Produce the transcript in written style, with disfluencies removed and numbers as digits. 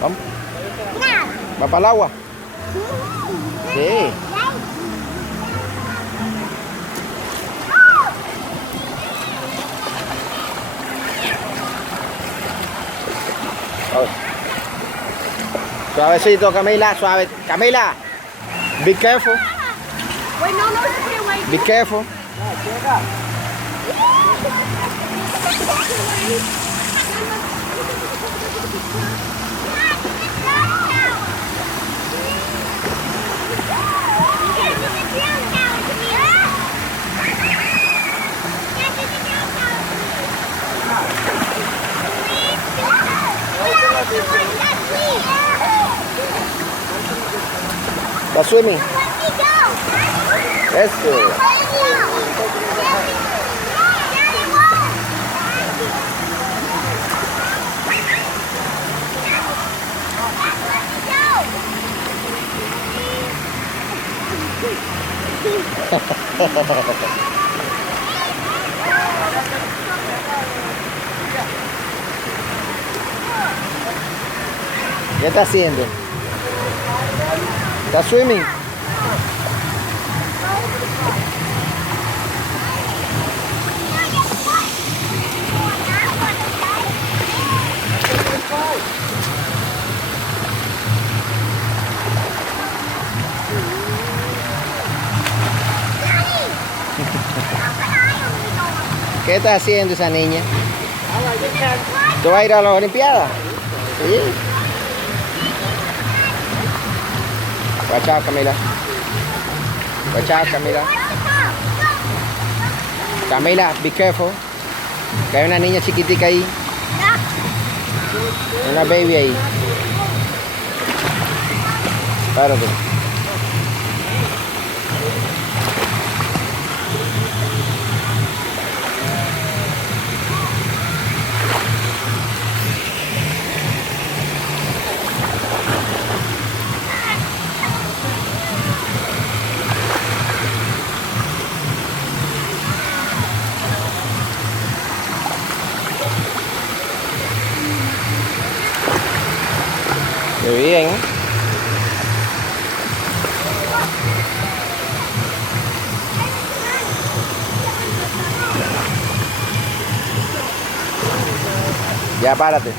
Vamos. ¿Va para el agua? Sí. Suavecito, Camila, suave. Camila, be careful. Wait, no, no, it's okay, wait. Be careful. Está swimming. Eso. ¿Qué está haciendo? ¿Está swimming? ¿Qué está haciendo esa niña? ¿Tú vas a ir a las Olimpiadas? Sí. Watch out, Camila. Watch out, Camila. Camila, be careful. Que hay una niña chiquitica ahí. Una baby ahí. Párate. Muy bien. Ya párate.